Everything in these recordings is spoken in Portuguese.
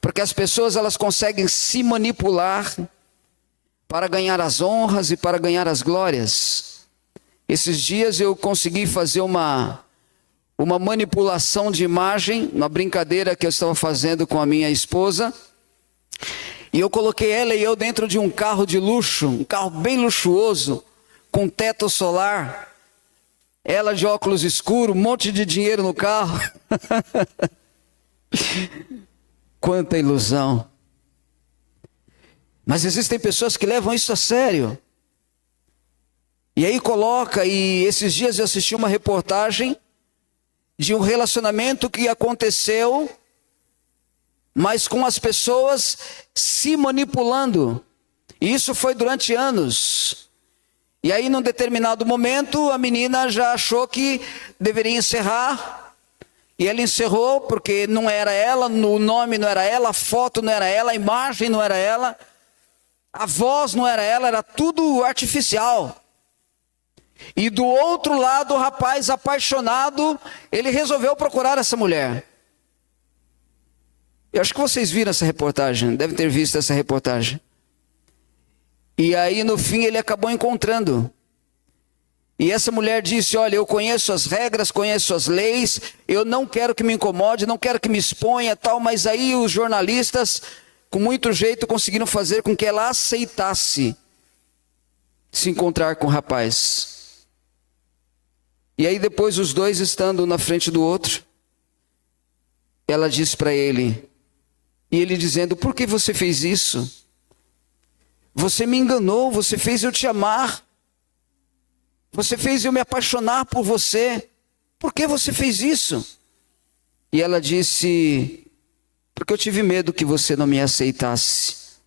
porque as pessoas elas conseguem se manipular para ganhar as honras e para ganhar as glórias. Esses dias eu consegui fazer uma manipulação de imagem, uma brincadeira que eu estava fazendo com a minha esposa, e eu coloquei ela e eu dentro de um carro de luxo, um carro bem luxuoso, com teto solar, ela de óculos escuros, um monte de dinheiro no carro. Quanta ilusão. Mas existem pessoas que levam isso a sério. E aí coloca, e esses dias eu assisti uma reportagem de um relacionamento que aconteceu, mas com as pessoas se manipulando. E isso foi durante anos. E aí num determinado momento a menina já achou que deveria encerrar. E ela encerrou porque não era ela, o nome não era ela, a foto não era ela, a imagem não era ela, a voz não era ela, era tudo artificial. E do outro lado, o rapaz apaixonado, ele resolveu procurar essa mulher. Eu acho que vocês viram essa reportagem, devem ter visto essa reportagem. E aí no fim ele acabou encontrando. E essa mulher disse, olha, eu conheço as regras, conheço as leis, eu não quero que me incomode, não quero que me exponha tal, mas aí os jornalistas, com muito jeito, conseguiram fazer com que ela aceitasse se encontrar com o rapaz. E aí depois os dois estando na frente do outro, ela disse para ele, e ele dizendo, por que você fez isso? Você me enganou, você fez eu te amar. Você fez eu me apaixonar por você. Por que você fez isso? E ela disse, porque eu tive medo que você não me aceitasse.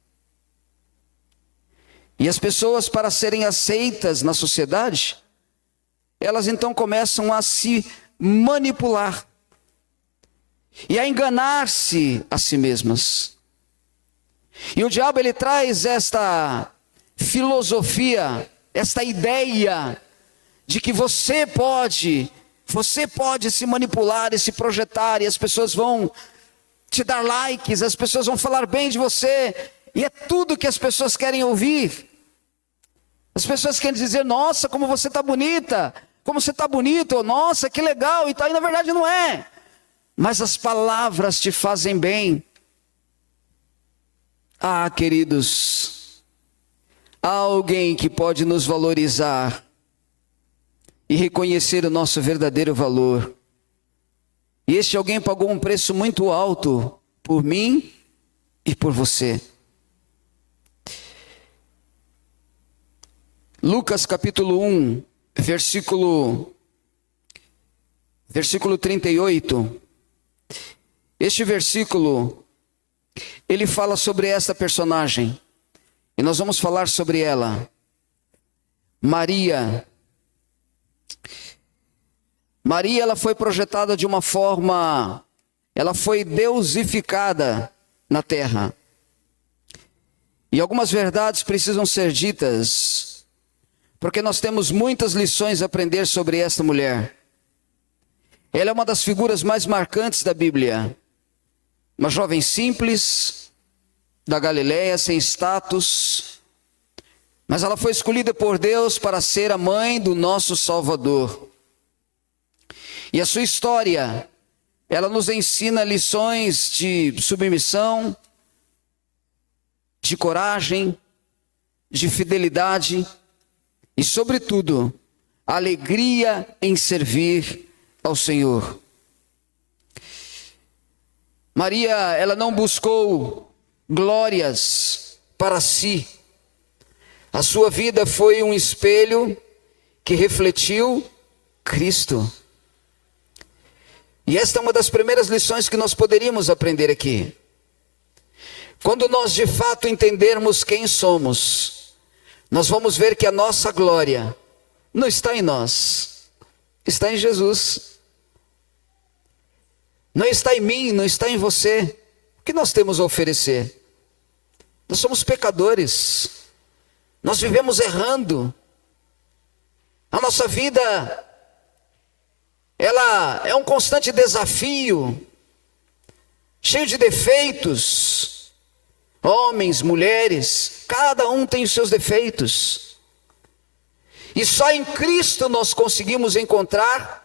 E as pessoas, para serem aceitas na sociedade, elas então começam a se manipular e a enganar-se a si mesmas. E o diabo ele traz esta filosofia, esta ideia de que você pode se manipular e se projetar, e as pessoas vão te dar likes, as pessoas vão falar bem de você, e é tudo que as pessoas querem ouvir. As pessoas querem dizer, nossa, como você está bonita, como você está bonito, nossa, que legal, e tal, e na verdade não é. Mas as palavras te fazem bem. Ah, queridos, há alguém que pode nos valorizar e reconhecer o nosso verdadeiro valor. E este alguém pagou um preço muito alto por mim e por você. Lucas capítulo 1, versículo 38. Este versículo, ele fala sobre esta personagem. E nós vamos falar sobre ela. Maria. Maria, ela foi projetada de uma forma, ela foi deusificada na terra. E algumas verdades precisam ser ditas, porque nós temos muitas lições a aprender sobre esta mulher. Ela é uma das figuras mais marcantes da Bíblia. Uma jovem simples, da Galileia, sem status, mas ela foi escolhida por Deus para ser a mãe do nosso Salvador. E a sua história, ela nos ensina lições de submissão, de coragem, de fidelidade e, sobretudo, alegria em servir ao Senhor. Maria, ela não buscou glórias para si. A sua vida foi um espelho que refletiu Cristo. E esta é uma das primeiras lições que nós poderíamos aprender aqui. Quando nós de fato entendermos quem somos, nós vamos ver que a nossa glória não está em nós, está em Jesus. Não está em mim, não está em você. O que nós temos a oferecer? Nós somos pecadores. Nós vivemos errando. A nossa vida, ela é um constante desafio cheio de defeitos. Homens, mulheres, cada um tem os seus defeitos. E só em Cristo nós conseguimos encontrar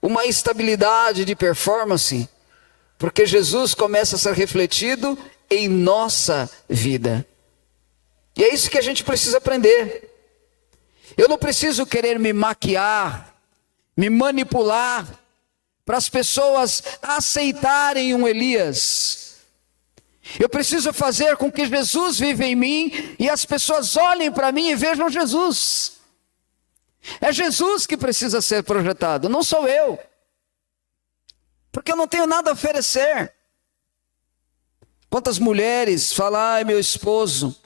uma estabilidade de performance, porque Jesus começa a ser refletido em nossa vida. E é isso que a gente precisa aprender. Eu não preciso querer me maquiar, me manipular, para as pessoas aceitarem um Elias. Eu preciso fazer com que Jesus viva em mim e as pessoas olhem para mim e vejam Jesus. É Jesus que precisa ser projetado, não sou eu. Porque eu não tenho nada a oferecer. Quantas mulheres falam, ai, meu esposo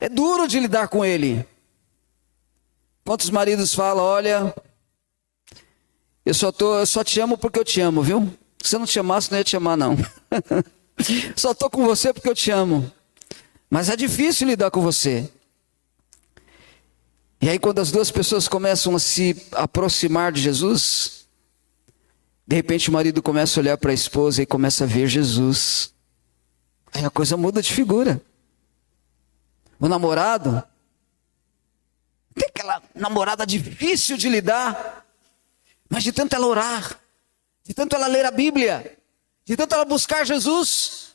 é duro de lidar com ele. Quantos maridos falam, olha, eu só te amo porque eu te amo, viu? Se eu não te amasse, não ia te amar, não. Só estou com você porque eu te amo. Mas é difícil lidar com você. E aí quando as duas pessoas começam a se aproximar de Jesus, de repente o marido começa a olhar para a esposa e começa a ver Jesus. Aí a coisa muda de figura. O namorado, tem aquela namorada difícil de lidar, mas de tanto ela orar, de tanto ela ler a Bíblia, de tanto ela buscar Jesus,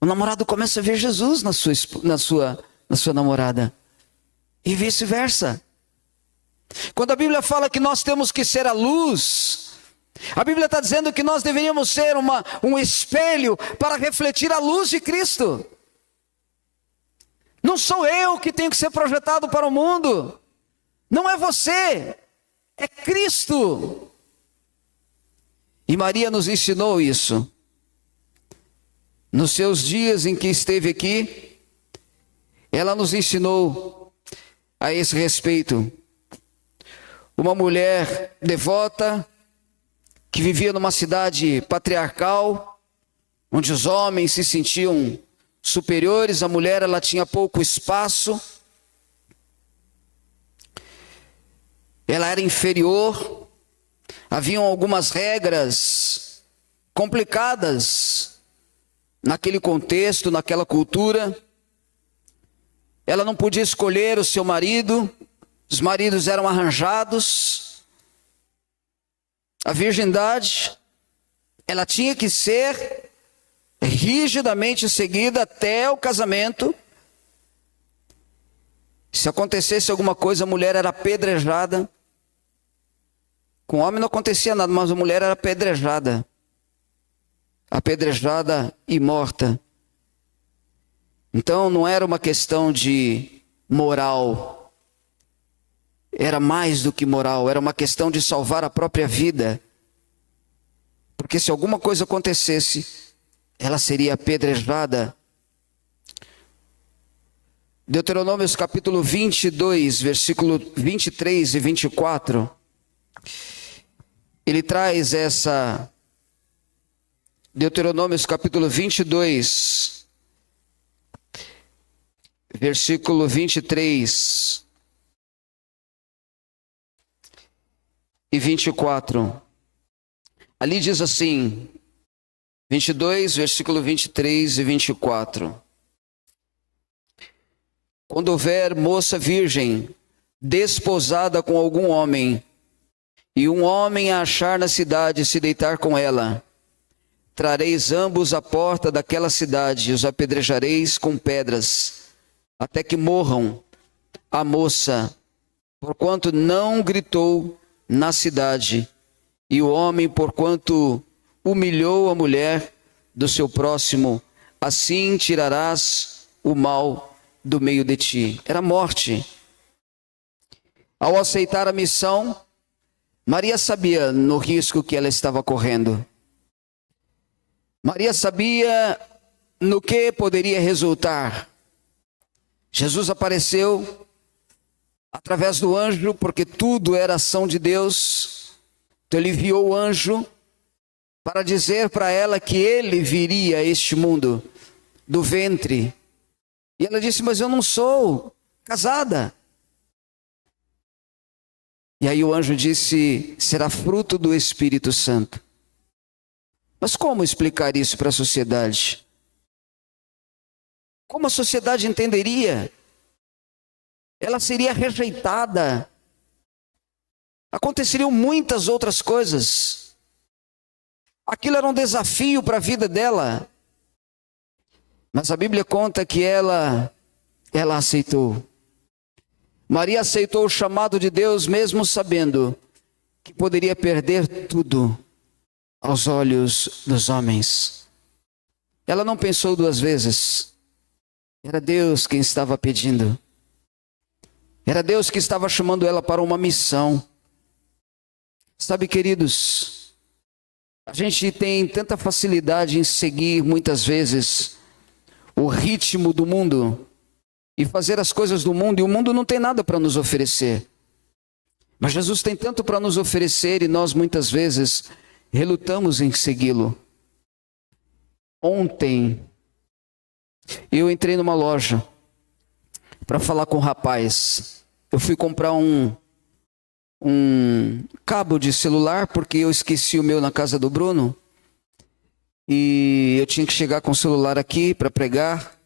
o namorado começa a ver Jesus na sua namorada. E vice-versa. Quando a Bíblia fala que nós temos que ser a luz, a Bíblia está dizendo que nós deveríamos ser um espelho para refletir a luz de Cristo. Não sou eu que tenho que ser projetado para o mundo. Não é você, é Cristo. E Maria nos ensinou isso. Nos seus dias em que esteve aqui, ela nos ensinou a esse respeito. Uma mulher devota, que vivia numa cidade patriarcal, onde os homens se sentiam superiores, a mulher ela tinha pouco espaço, ela era inferior, haviam algumas regras complicadas naquele contexto, naquela cultura. Ela não podia escolher o seu marido, os maridos eram arranjados. A virgindade, ela tinha que ser rigidamente seguida até o casamento. Se acontecesse alguma coisa, a mulher era apedrejada. Com o homem não acontecia nada, mas a mulher era apedrejada. Apedrejada e morta. Então não era uma questão de moral, era mais do que moral, era uma questão de salvar a própria vida. Porque se alguma coisa acontecesse, ela seria apedrejada. Deuteronômio capítulo 22, versículo 23 e 24, ele traz essa... Deuteronômio capítulo 22, versículo 23 e 24. Ali diz assim, 22, versículo 23 e 24. Quando houver moça virgem, desposada com algum homem, e um homem a achar na cidade e se deitar com ela, trareis ambos à porta daquela cidade e os apedrejareis com pedras, até que morram a moça, porquanto não gritou na cidade, e o homem, porquanto humilhou a mulher do seu próximo, assim tirarás o mal do meio de ti. Era morte. Ao aceitar a missão, Maria sabia no risco que ela estava correndo. Maria sabia no que poderia resultar. Jesus apareceu através do anjo, porque tudo era ação de Deus. Então ele enviou o anjo para dizer para ela que ele viria a este mundo do ventre. E ela disse, mas eu não sou casada. E aí o anjo disse, será fruto do Espírito Santo. Mas como explicar isso para a sociedade? Como a sociedade entenderia? Ela seria rejeitada. Aconteceriam muitas outras coisas. Aquilo era um desafio para a vida dela. Mas a Bíblia conta que ela aceitou. Maria aceitou o chamado de Deus mesmo sabendo que poderia perder tudo aos olhos dos homens. Ela não pensou duas vezes. Era Deus quem estava pedindo. Era Deus que estava chamando ela para uma missão. Sabe, queridos, a gente tem tanta facilidade em seguir muitas vezes o ritmo do mundo e fazer as coisas do mundo, e o mundo não tem nada para nos oferecer. Mas Jesus tem tanto para nos oferecer e nós muitas vezes relutamos em segui-lo. Ontem eu entrei numa loja para falar com o rapaz. Eu fui comprar um cabo de celular porque eu esqueci o meu na casa do Bruno. E eu tinha que chegar com o celular aqui para pregar.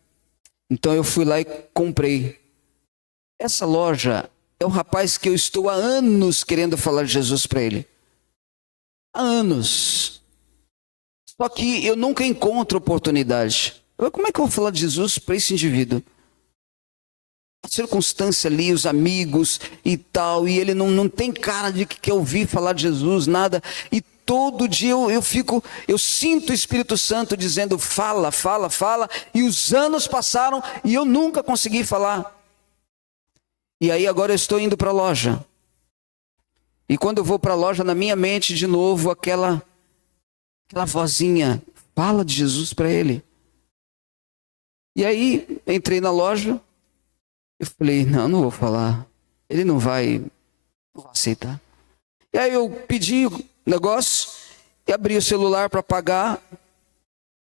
Então eu fui lá e comprei. Essa loja é um rapaz que eu estou há anos querendo falar de Jesus para ele. Há anos. Só que eu nunca encontro oportunidade. Como é que eu vou falar de Jesus para esse indivíduo? A circunstância ali, os amigos e tal, e ele não tem cara de que quer ouvir falar de Jesus, nada. E todo dia eu sinto o Espírito Santo dizendo, fala, fala, fala. E os anos passaram e eu nunca consegui falar. E aí agora eu estou indo para a loja. E quando eu vou para a loja, na minha mente de novo, aquela vozinha, fala de Jesus para ele. E aí entrei na loja, eu falei, não vou falar. Ele não vai aceitar. E aí eu pedi o negócio e abri o celular para pagar.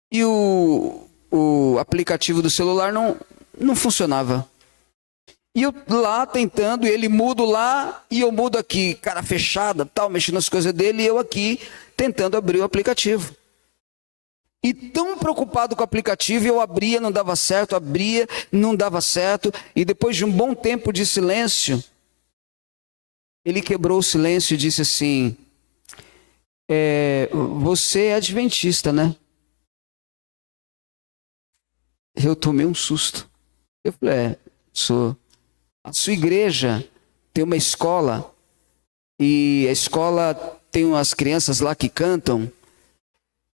E o aplicativo do celular não funcionava. E eu lá tentando, ele mudo lá e eu mudo aqui, cara fechada, tal, mexendo nas coisas dele, e eu aqui tentando abrir o aplicativo. E tão preocupado com o aplicativo, eu abria, não dava certo, abria, não dava certo. E depois de um bom tempo de silêncio, ele quebrou o silêncio e disse assim, você é adventista, né? Eu tomei um susto. Eu falei, sou. A sua igreja tem uma escola, e a escola tem umas crianças lá que cantam.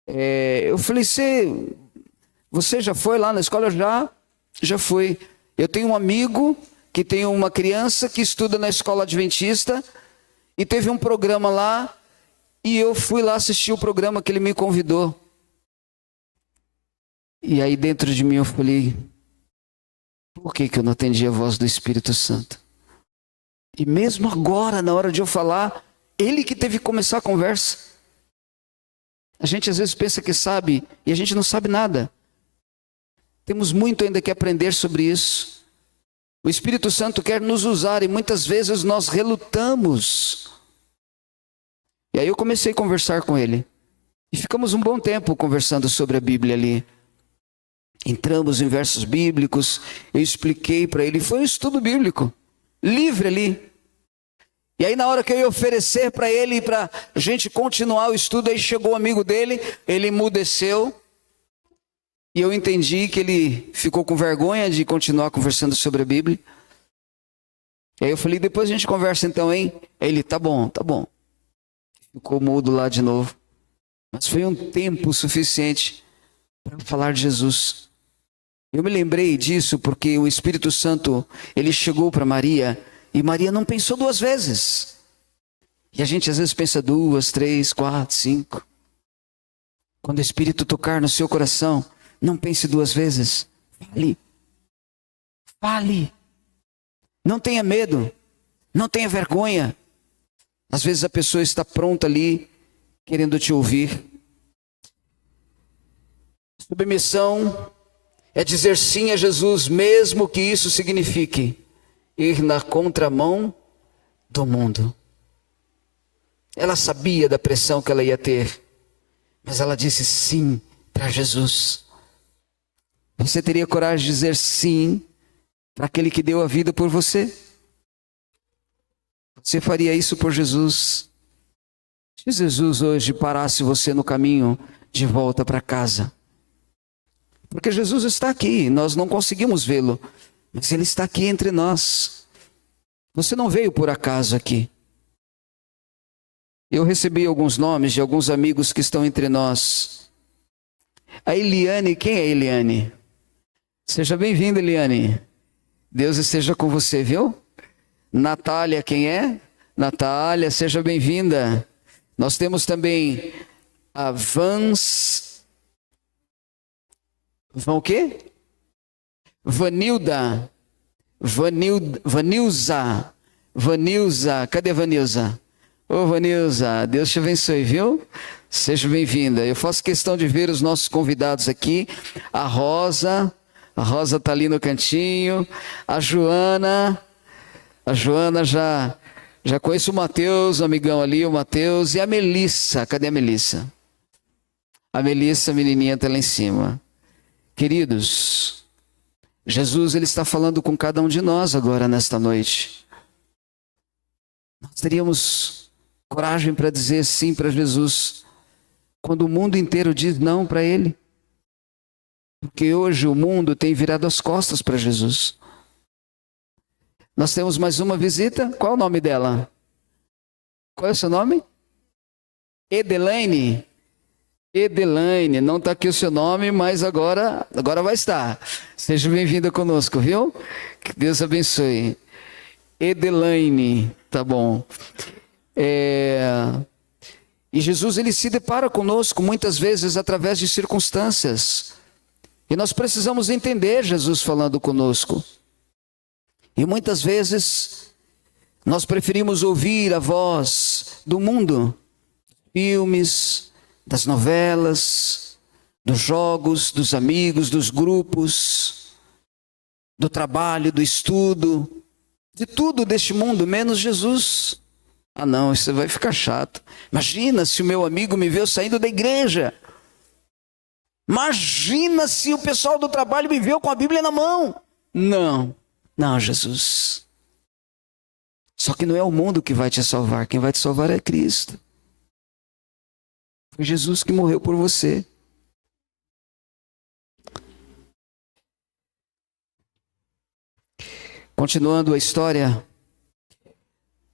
Eu falei, você já foi lá na escola? Já fui. Eu tenho um amigo que tem uma criança que estuda na escola adventista, e teve um programa lá, e eu fui lá assistir o programa que ele me convidou. E aí dentro de mim eu falei, por que eu não atendi a voz do Espírito Santo? E mesmo agora, na hora de eu falar, ele que teve que começar a conversa. A gente às vezes pensa que sabe, e a gente não sabe nada. Temos muito ainda que aprender sobre isso. O Espírito Santo quer nos usar, e muitas vezes nós relutamos. E aí eu comecei a conversar com ele. E ficamos um bom tempo conversando sobre a Bíblia ali. Entramos em versos bíblicos, eu expliquei para ele, foi um estudo bíblico, livre ali. E aí na hora que eu ia oferecer para ele, para a gente continuar o estudo, aí chegou o amigo dele, ele emudeceu. E eu entendi que ele ficou com vergonha de continuar conversando sobre a Bíblia. E aí eu falei, depois a gente conversa então, hein? Ele, tá bom. Ficou mudo lá de novo. Mas foi um tempo suficiente para falar de Jesus. Eu me lembrei disso porque o Espírito Santo, ele chegou para Maria, e Maria não pensou duas vezes. E a gente às vezes pensa 2, 3, 4, 5. Quando o Espírito tocar no seu coração, não pense duas vezes. Fale. Não tenha medo. Não tenha vergonha. Às vezes a pessoa está pronta ali, querendo te ouvir. Submissão é dizer sim a Jesus, mesmo que isso signifique ir na contramão do mundo. Ela sabia da pressão que ela ia ter, mas ela disse sim para Jesus. Você teria coragem de dizer sim para aquele que deu a vida por você? Você faria isso por Jesus? Se Jesus hoje parasse você no caminho de volta para casa, porque Jesus está aqui, nós não conseguimos vê-lo, mas Ele está aqui entre nós. Você não veio por acaso aqui. Eu recebi alguns nomes de alguns amigos que estão entre nós. A Eliane, quem é Eliane? Seja bem-vinda, Eliane. Deus esteja com você, viu? Natália, quem é? Natália, seja bem-vinda. Nós temos também a Vans... Vão o quê? Vanilda. Vanilza. Cadê Vanilza? Ô Vanilza, Deus te abençoe, viu? Seja bem-vinda. Eu faço questão de ver os nossos convidados aqui. A Rosa está ali no cantinho. A Joana já conheço o Mateus, o amigão ali, o Mateus. E a Melissa, cadê a Melissa? A Melissa, a menininha está lá em cima. Queridos, Jesus ele está falando com cada um de nós agora nesta noite. Nós teríamos coragem para dizer sim para Jesus, quando o mundo inteiro diz não para Ele. Porque hoje o mundo tem virado as costas para Jesus. Nós temos mais uma visita. Qual é o nome dela? Qual é o seu nome? Edelaine. Edelaine, não está aqui o seu nome, mas agora vai estar. Seja bem-vinda conosco, viu? Que Deus abençoe. Edelaine, tá bom. E Jesus ele se depara conosco muitas vezes através de circunstâncias. E nós precisamos entender Jesus falando conosco. E muitas vezes nós preferimos ouvir a voz do mundo, filmes, das novelas, dos jogos, dos amigos, dos grupos, do trabalho, do estudo, de tudo deste mundo, menos Jesus. Ah não, isso vai ficar chato. Imagina se o meu amigo me viu saindo da igreja. Imagina se o pessoal do trabalho me viu com a Bíblia na mão. Não, Jesus. Só que não é o mundo que vai te salvar, quem vai te salvar é Cristo. Foi Jesus que morreu por você. Continuando a história,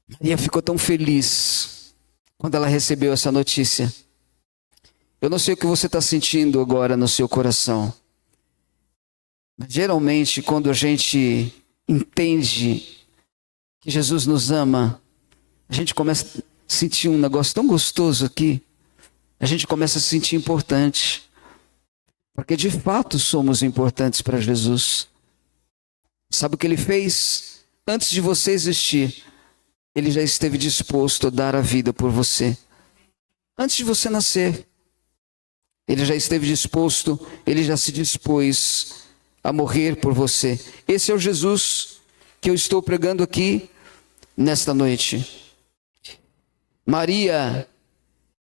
Maria ficou tão feliz quando ela recebeu essa notícia. Eu não sei o que você está sentindo agora no seu coração. Mas geralmente, quando a gente entende que Jesus nos ama, a gente começa a sentir um negócio tão gostoso aqui. A gente começa a se sentir importante. Porque de fato somos importantes para Jesus. Sabe o que Ele fez? Antes de você existir, Ele já esteve disposto a dar a vida por você. Antes de você nascer, Ele já esteve disposto, Ele já se dispôs a morrer por você. Esse é o Jesus que eu estou pregando aqui nesta noite. Maria,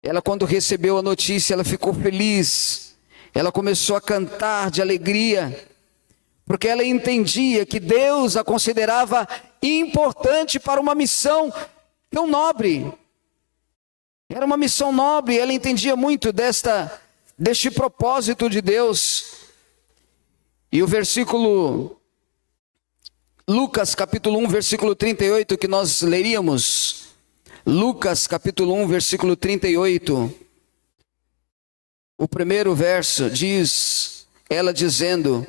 ela quando recebeu a notícia, ela ficou feliz. Ela começou a cantar de alegria, porque ela entendia que Deus a considerava importante para uma missão tão nobre. Era uma missão nobre, ela entendia muito deste propósito de Deus. E o versículo, Lucas capítulo 1, versículo 38, que nós leríamos. Lucas capítulo 1, versículo 38. O primeiro verso diz, ela dizendo,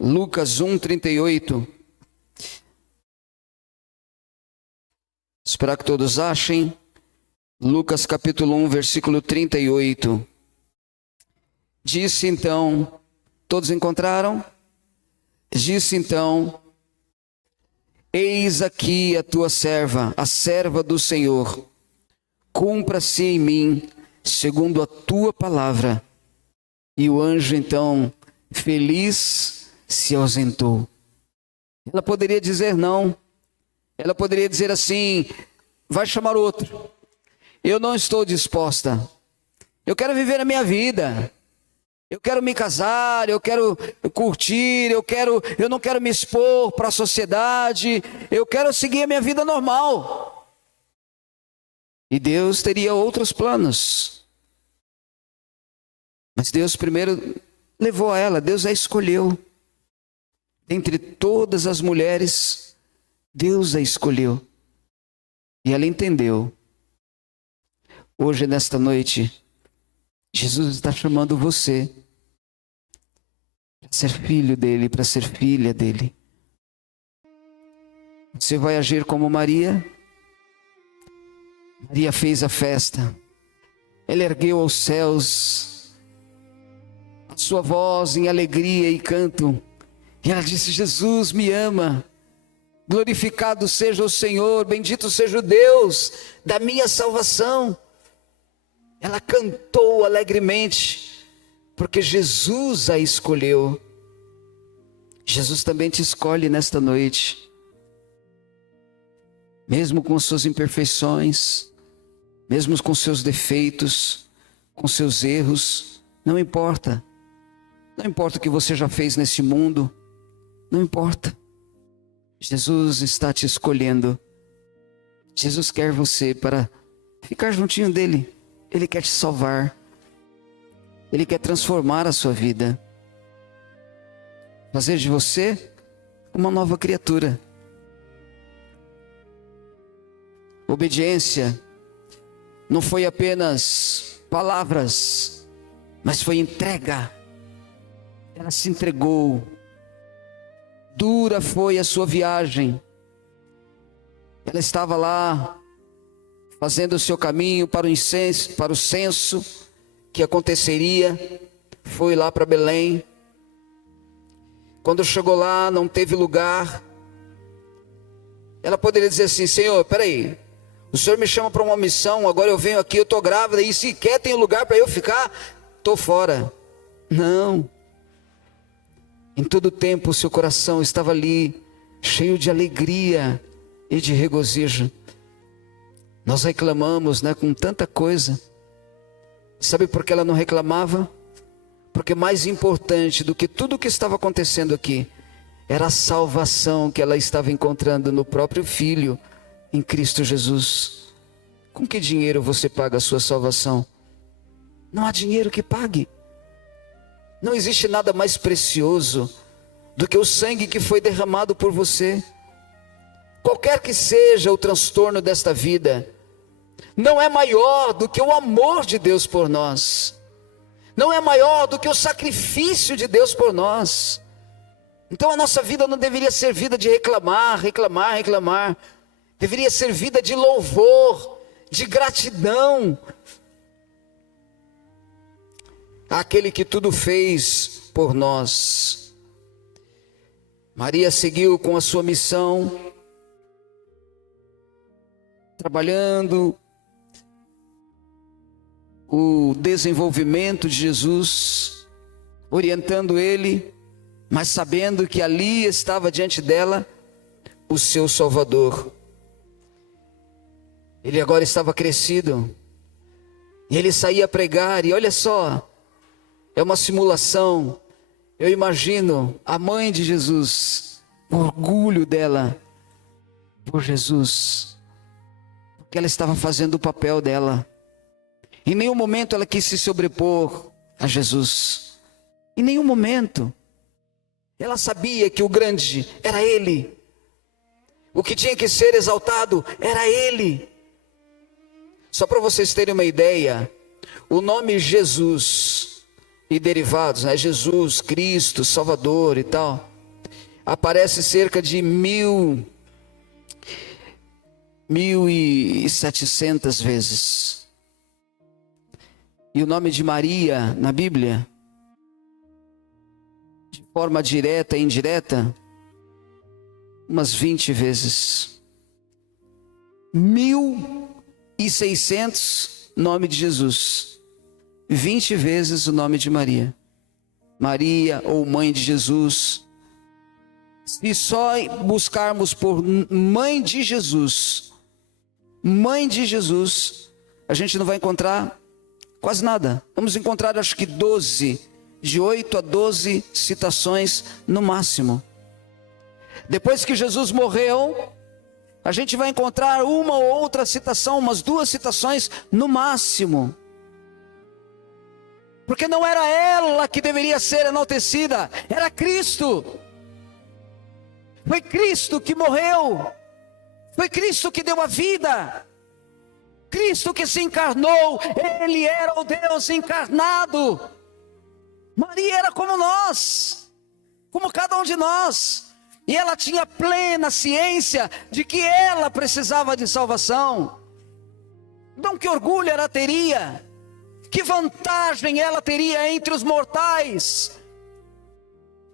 Lucas 1, 38. Esperar que todos achem. Lucas capítulo 1, versículo 38. Disse então, todos encontraram? Disse então, eis aqui a tua serva, a serva do Senhor. Cumpra-se em mim, segundo a tua palavra. E o anjo então, feliz, se ausentou. Ela poderia dizer não. Ela poderia dizer assim, vai chamar outro. Eu não estou disposta. Eu quero viver a minha vida. Eu quero me casar, eu quero curtir, eu não quero me expor para a sociedade, eu quero seguir a minha vida normal. E Deus teria outros planos. Mas Deus primeiro levou a ela, Deus a escolheu. Dentre todas as mulheres, Deus a escolheu. E ela entendeu. Hoje, nesta noite, Jesus está chamando você para ser filho dele, para ser filha dele. Você vai agir como Maria? Maria fez a festa. Ela ergueu aos céus a sua voz em alegria e canto. E ela disse: Jesus me ama. Glorificado seja o Senhor, bendito seja o Deus da minha salvação. Ela cantou alegremente, porque Jesus a escolheu. Jesus também te escolhe nesta noite. Mesmo com suas imperfeições, mesmo com seus defeitos, com seus erros, não importa. Não importa o que você já fez nesse mundo, não importa. Jesus está te escolhendo. Jesus quer você para ficar juntinho dele. Ele quer te salvar. Ele quer transformar a sua vida. Fazer de você uma nova criatura. Obediência não foi apenas palavras, mas foi entrega. Ela se entregou. Dura foi a sua viagem. Ela estava lá fazendo o seu caminho para o censo que aconteceria. Foi lá para Belém. Quando chegou lá, não teve lugar. Ela poderia dizer assim: Senhor, peraí, o Senhor me chama para uma missão, agora eu venho aqui, eu estou grávida, e sequer tem lugar para eu ficar, estou fora. Não. Em todo tempo o seu coração estava ali, cheio de alegria e de regozijo. Nós reclamamos, com tanta coisa. Sabe por que ela não reclamava? Porque mais importante do que tudo o que estava acontecendo aqui, era a salvação que ela estava encontrando no próprio Filho, em Cristo Jesus. Com que dinheiro você paga a sua salvação? Não há dinheiro que pague. Não existe nada mais precioso do que o sangue que foi derramado por você. Qualquer que seja o transtorno desta vida, não é maior do que o amor de Deus por nós. Não é maior do que o sacrifício de Deus por nós. Então a nossa vida não deveria ser vida de reclamar. Deveria ser vida de louvor, de gratidão àquele que tudo fez por nós. Maria seguiu com a sua missão, trabalhando o desenvolvimento de Jesus, orientando ele, mas sabendo que ali estava diante dela o seu Salvador. Ele agora estava crescido, e ele saía a pregar, e olha só, é uma simulação. Eu imagino a mãe de Jesus, o orgulho dela por Jesus, porque ela estava fazendo o papel dela. Em nenhum momento ela quis se sobrepor a Jesus. Em nenhum momento. Ela sabia que o grande era Ele. O que tinha que ser exaltado era Ele. Só para vocês terem uma ideia, o nome Jesus e derivados, Jesus, Cristo, Salvador e tal, aparece cerca de 1.700 vezes. E o nome de Maria na Bíblia, de forma direta e indireta, umas 20 vezes. 1.600 nome de Jesus, 20 vezes o nome de Maria. Maria ou mãe de Jesus. Se só buscarmos por mãe de Jesus, a gente não vai encontrar quase nada. Vamos encontrar acho que 12, de 8 a 12 citações no máximo. Depois que Jesus morreu, a gente vai encontrar uma ou outra citação, umas 2 citações no máximo. Porque não era ela que deveria ser enaltecida, era Cristo. Foi Cristo que morreu, foi Cristo que deu a vida, Cristo que se encarnou, Ele era o Deus encarnado. Maria era como nós, como cada um de nós, e ela tinha plena ciência de que ela precisava de salvação. Então que orgulho ela teria, que vantagem ela teria entre os mortais,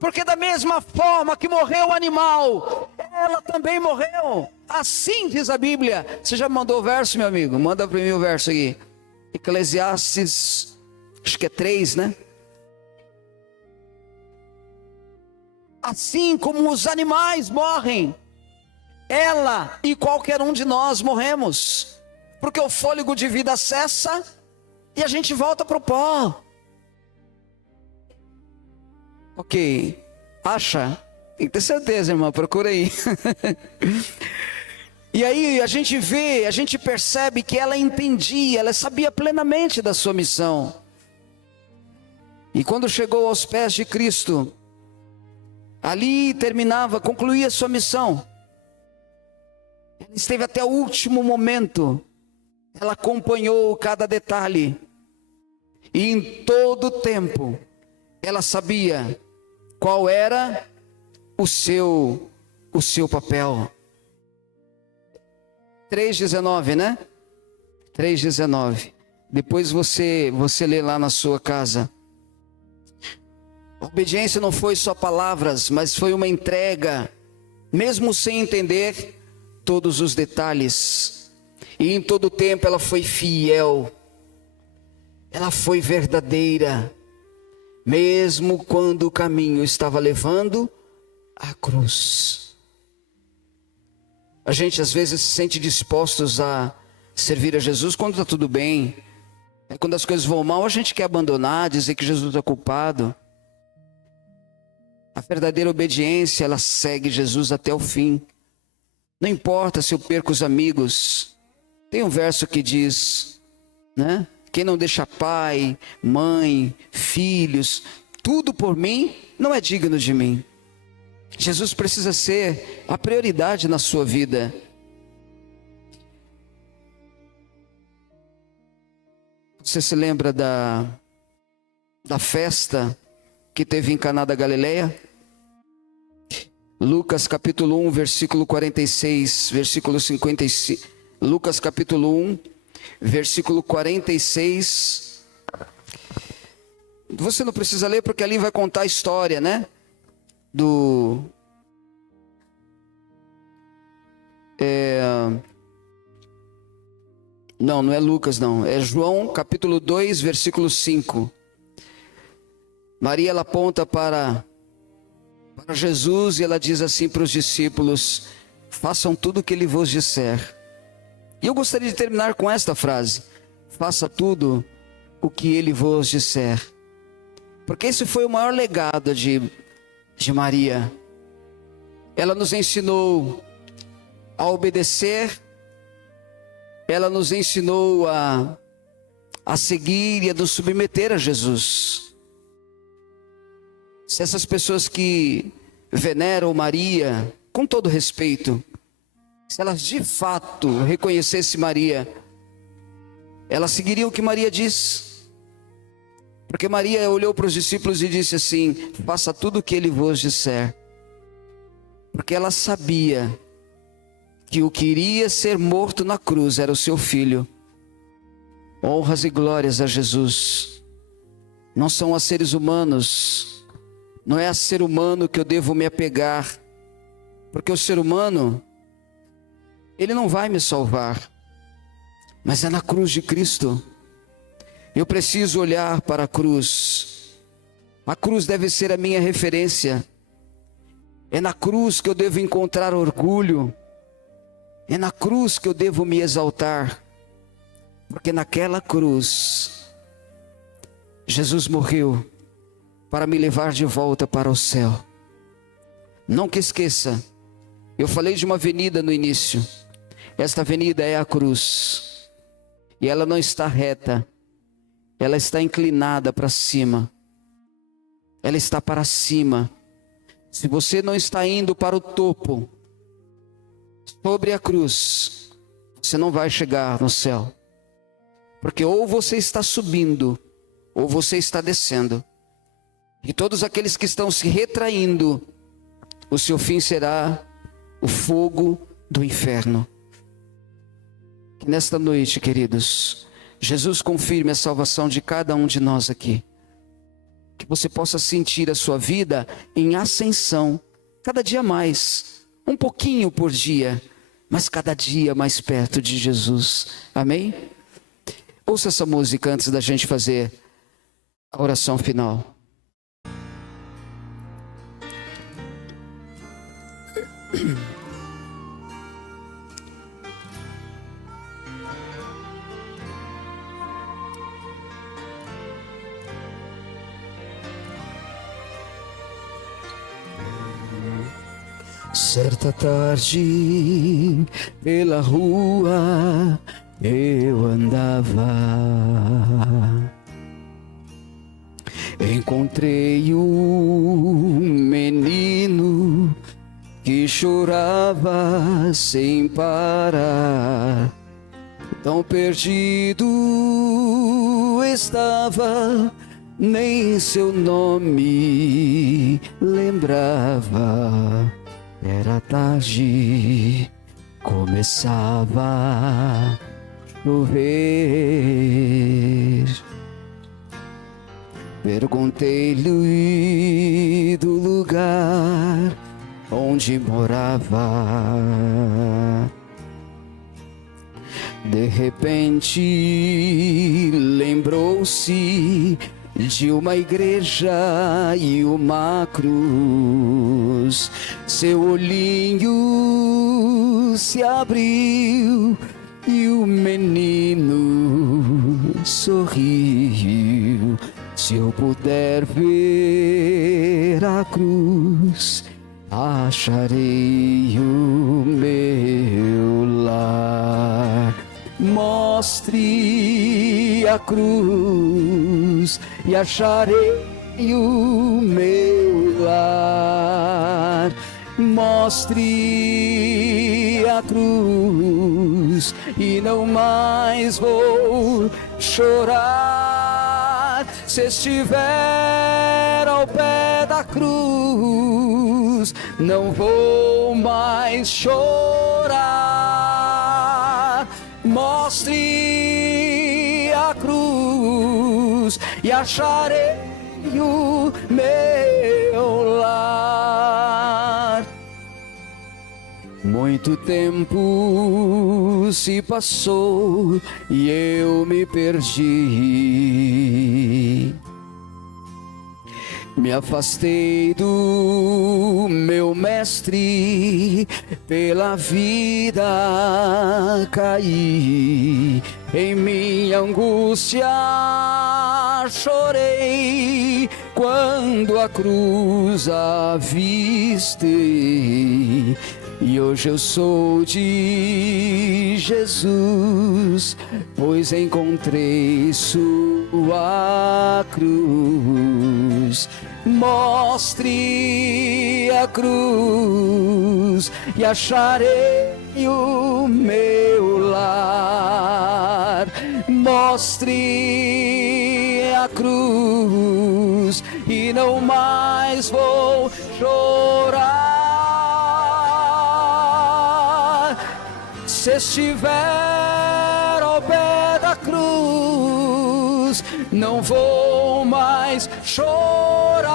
porque da mesma forma que morreu o animal, ela também morreu. Assim diz a Bíblia. Você já mandou o verso, meu amigo? Manda para mim o verso aqui. Eclesiastes, acho que é 3, né? Assim como os animais morrem, ela e qualquer um de nós morremos. Porque o fôlego de vida cessa e a gente volta para o pó. Ok, acha? Tem que ter certeza, irmão, procura aí. E aí a gente vê, a gente percebe que ela entendia, ela sabia plenamente da sua missão. E quando chegou aos pés de Cristo, ali terminava, concluía sua missão. Ela esteve até o último momento, ela acompanhou cada detalhe. E em todo o tempo, ela sabia qual era o seu papel. 3,19, né? 3,19. Depois você lê lá na sua casa. A obediência não foi só palavras, mas foi uma entrega, mesmo sem entender todos os detalhes. E em todo o tempo ela foi fiel. Ela foi verdadeira. Mesmo quando o caminho estava levando à cruz. A gente às vezes se sente dispostos a servir a Jesus quando está tudo bem. Quando as coisas vão mal, a gente quer abandonar, dizer que Jesus é culpado. A verdadeira obediência, ela segue Jesus até o fim. Não importa se eu perco os amigos. Tem um verso que diz, né? Quem não deixa pai, mãe, filhos, tudo por mim, não é digno de mim. Jesus precisa ser a prioridade na sua vida. Você se lembra da festa que teve em Caná da Galileia? Lucas capítulo 1, versículo 46, versículo 55. Lucas capítulo 1, versículo 46. Você não precisa ler porque ali vai contar a história, né? Não é Lucas não. É João capítulo 2, versículo 5. Maria, ela aponta para Jesus e ela diz assim para os discípulos: façam tudo o que ele vos disser. E eu gostaria de terminar com esta frase: faça tudo o que ele vos disser. Porque esse foi o maior legado de Maria. Ela nos ensinou a obedecer, ela nos ensinou a seguir e a nos submeter a Jesus. Se essas pessoas que veneram Maria, com todo respeito, se elas de fato reconhecessem Maria, elas seguiriam o que Maria diz. Porque Maria olhou para os discípulos e disse assim: faça tudo o que ele vos disser. Porque ela sabia que o que iria ser morto na cruz era o seu filho. Honras e glórias a Jesus. Não são a seres humanos, não é a ser humano que eu devo me apegar. Porque o ser humano, ele não vai me salvar. Mas é na cruz de Cristo. Eu preciso olhar para a cruz. A cruz deve ser a minha referência. É na cruz que eu devo encontrar orgulho. É na cruz que eu devo me exaltar. Porque naquela cruz Jesus morreu para me levar de volta para o céu. Nunca esqueça, eu falei de uma avenida no início. Esta avenida é a cruz. E ela não está reta, ela está inclinada para cima. Ela está para cima. Se você não está indo para o topo, sobre a cruz, você não vai chegar no céu. Porque ou você está subindo, ou você está descendo. E todos aqueles que estão se retraindo, o seu fim será o fogo do inferno. Que nesta noite, queridos, Jesus confirme a salvação de cada um de nós aqui. Que você possa sentir a sua vida em ascensão, cada dia mais, um pouquinho por dia, mas cada dia mais perto de Jesus. Amém? Ouça essa música antes da gente fazer a oração final. Certa tarde, pela rua eu andava, encontrei um menino que chorava sem parar. Tão perdido estava, nem seu nome lembrava. Era tarde, começava a chover. Perguntei-lhe do lugar onde morava. De repente lembrou-se de uma igreja e uma cruz. Seu olhinho se abriu e o menino sorriu. Se eu puder ver a cruz, acharei o meu lar. Mostre a cruz e acharei o meu lar. Mostre a cruz e não mais vou chorar. Se estiver ao pé da cruz, não vou mais chorar. Mostre a cruz e acharei o meu lar. Muito tempo se passou e eu me perdi. Me afastei do meu mestre, pela vida caí. Em minha angústia chorei, quando a cruz avistei. E hoje eu sou de Jesus, pois encontrei sua cruz. Mostre a cruz e acharei o meu lar. Mostre a cruz e não mais vou chorar. Se estiver ao pé da cruz, não vou mais chorar.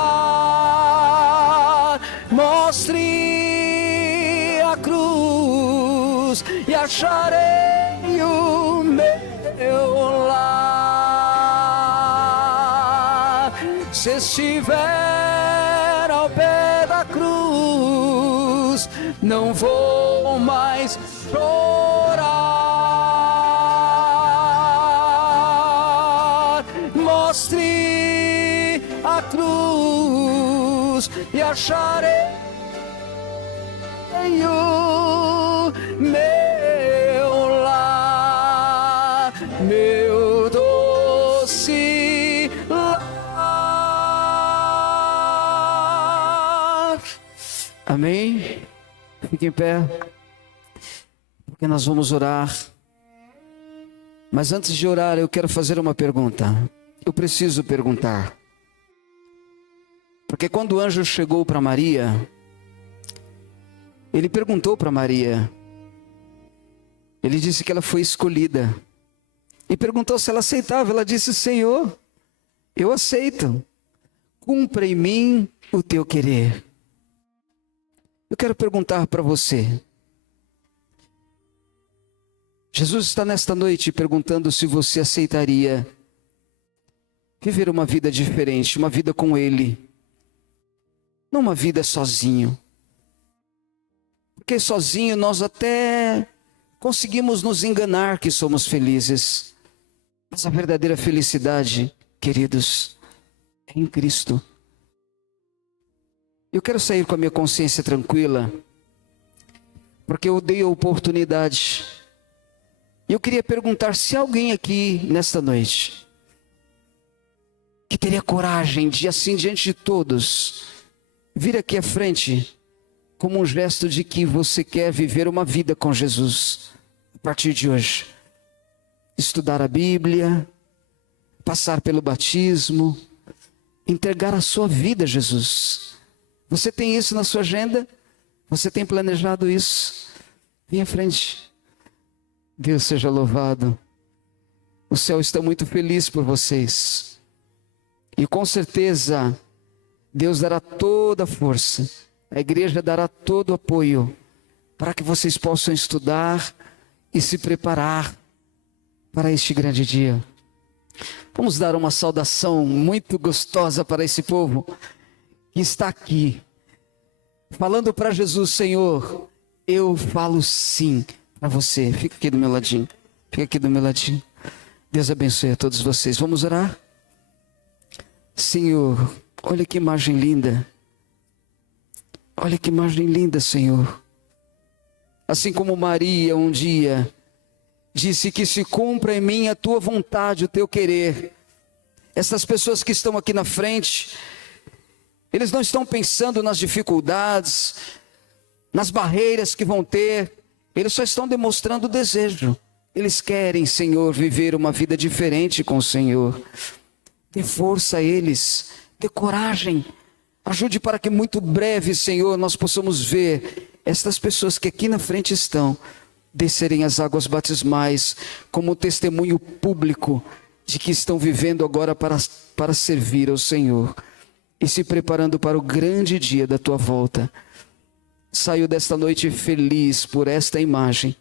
Mostre a cruz e acharei o meu lar. Se estiver ao pé da cruz, não vou mais chorar. Mostre Jesus e acharei o meu lar, meu doce lar. Amém? Fique em pé, porque nós vamos orar. Mas antes de orar, eu quero fazer uma pergunta. Eu preciso perguntar. Porque quando o anjo chegou para Maria, ele perguntou para Maria. Ele disse que ela foi escolhida. E perguntou se ela aceitava. Ela disse: Senhor, eu aceito. Cumpra em mim o teu querer. Eu quero perguntar para você. Jesus está nesta noite perguntando se você aceitaria viver uma vida diferente, uma vida com Ele. Não uma vida sozinho. Porque sozinho nós até conseguimos nos enganar que somos felizes. Mas a verdadeira felicidade, queridos, é em Cristo. Eu quero sair com a minha consciência tranquila, porque eu dei a oportunidade. E eu queria perguntar se alguém aqui nesta noite que teria coragem de, assim, diante de todos, vir aqui à frente como um gesto de que você quer viver uma vida com Jesus a partir de hoje. Estudar a Bíblia, passar pelo batismo, entregar a sua vida a Jesus. Você tem isso na sua agenda? Você tem planejado isso? Vem à frente. Deus seja louvado. O céu está muito feliz por vocês. E com certeza, Deus dará toda a força. A igreja dará todo o apoio para que vocês possam estudar e se preparar para este grande dia. Vamos dar uma saudação muito gostosa para esse povo que está aqui, falando para Jesus: Senhor, eu falo sim para você. Fica aqui do meu ladinho. Fica aqui do meu ladinho. Deus abençoe a todos vocês. Vamos orar? Senhor, olha que imagem linda. Olha que imagem linda, Senhor. Assim como Maria um dia disse que se cumpra em mim a tua vontade, o teu querer. Essas pessoas que estão aqui na frente, eles não estão pensando nas dificuldades, nas barreiras que vão ter. Eles só estão demonstrando o desejo. Eles querem, Senhor, viver uma vida diferente com o Senhor. Dê força a eles, dê coragem. Ajude para que muito breve, Senhor, nós possamos ver estas pessoas que aqui na frente estão descerem as águas batismais como um testemunho público de que estão vivendo agora para servir ao Senhor e se preparando para o grande dia da tua volta. Saio desta noite feliz por esta imagem.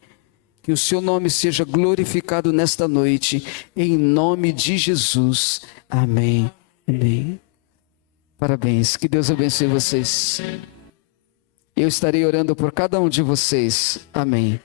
Que o seu nome seja glorificado nesta noite, em nome de Jesus. Amém. Amém. Parabéns, que Deus abençoe vocês. Eu estarei orando por cada um de vocês. Amém.